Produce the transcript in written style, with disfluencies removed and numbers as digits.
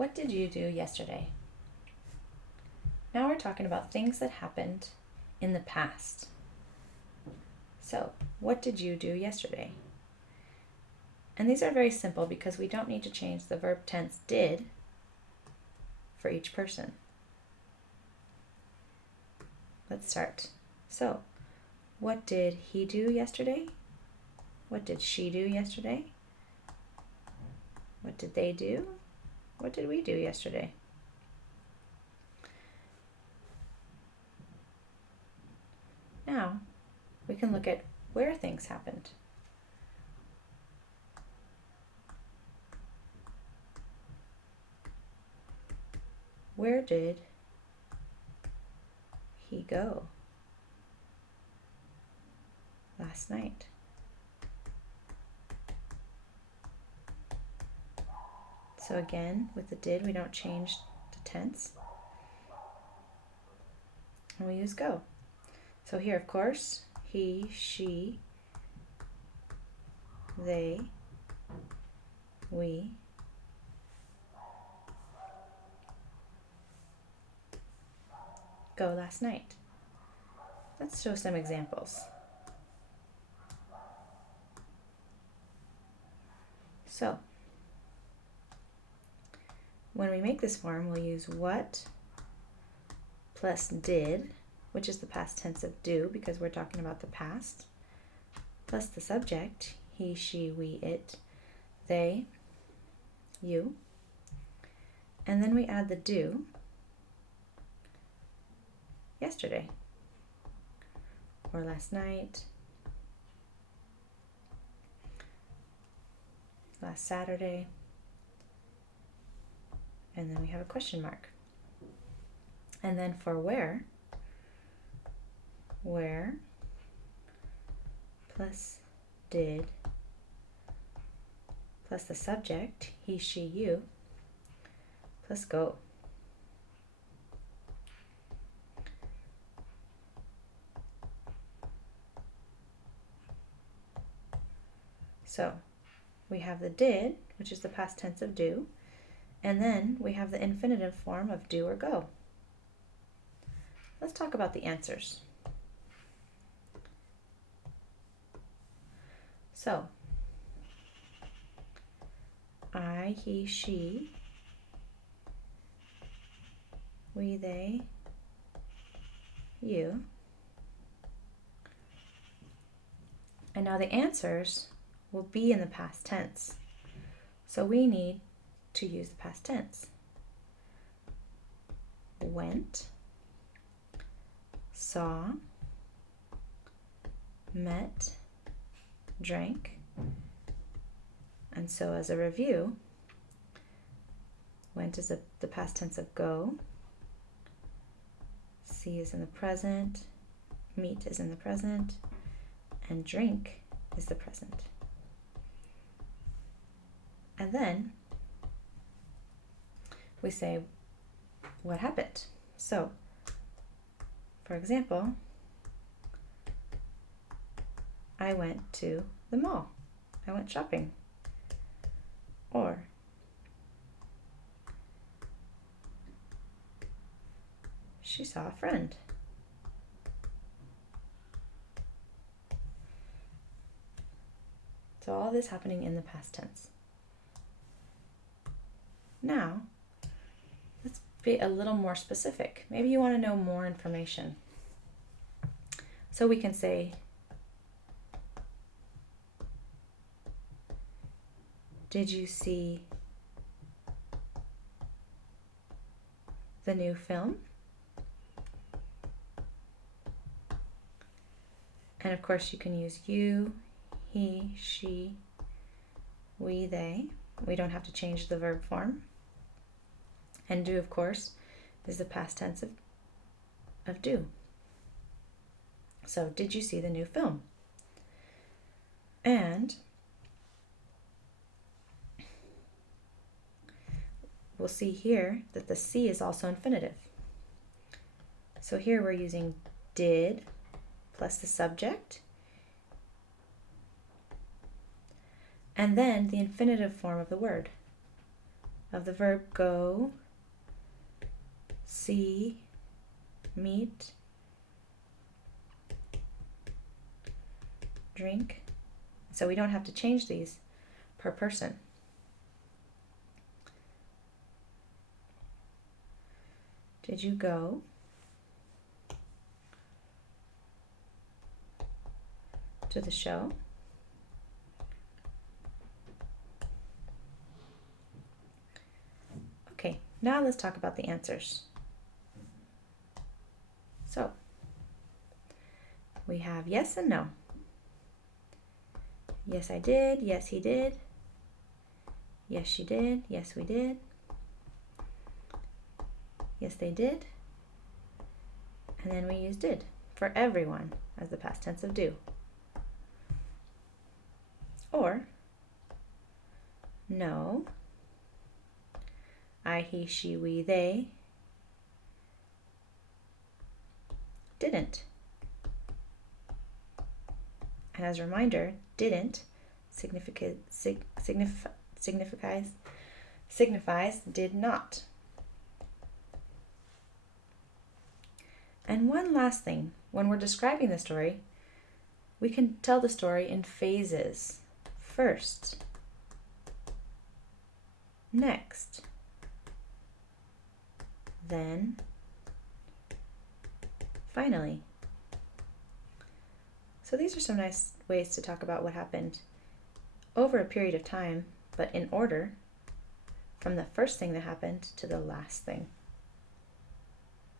What did you do yesterday? Now we're talking about things that happened in the past. So, what did you do yesterday? And these are very simple because we don't need to change the verb tense did for each person. Let's start. So, what did he do yesterday? What did she do yesterday? What did they do? What did we do yesterday? Now, we can look at where things happened. Where did he go last night? So again, with the did, we don't change the tense. And we use go. So here, of course, he, she, they, we. Go last night. Let's show some examples. So, when we make this form, we'll use what plus did, which is the past tense of do because we're talking about the past, plus the subject, he, she, we, it, they, you. And then we add the do, yesterday, or last night, last Saturday, and then we have a question mark. And then for where plus did plus the subject, he, she, you, plus go. So we have the did, which is the past tense of do, and then we have the infinitive form of do or go. Let's talk about the answers. So, I, he, she, we, they, you. And now the answers will be in the past tense. So we need to use the past tense. Went, saw, met, drank. And so as a review, went is the past tense of go, see is in the present, meet is in the present, and drink is the present. And then we say what happened. So, for example, I went to the mall. I went shopping. Or she saw a friend. So all this happening in the past tense. Now, let's be a little more specific. Maybe you want to know more information. So we can say, did you see the new film? And of course you can use you, he, she, we, they. We don't have to change the verb form. And do, of course, is the past tense of do. So, did you see the new film? And we'll see here that the see is also infinitive. So here we're using did plus the subject, and then the infinitive form of the word. of the verb go, see, meet, drink. So we don't have to change these per person. Did you go? To the show? Okay, now let's talk about the answers. So, we have yes and no. Yes, I did. Yes, he did. Yes, she did. Yes, we did. Yes, they did. And then we use did for everyone as the past tense of do. Or, no, I, he, she, we, they didn't. And as a reminder, didn't signifies did not. And one last thing, when we're describing the story, we can tell the story in phases. First, next, then, finally. So these are some nice ways to talk about what happened over a period of time, but in order, from the first thing that happened to the last thing.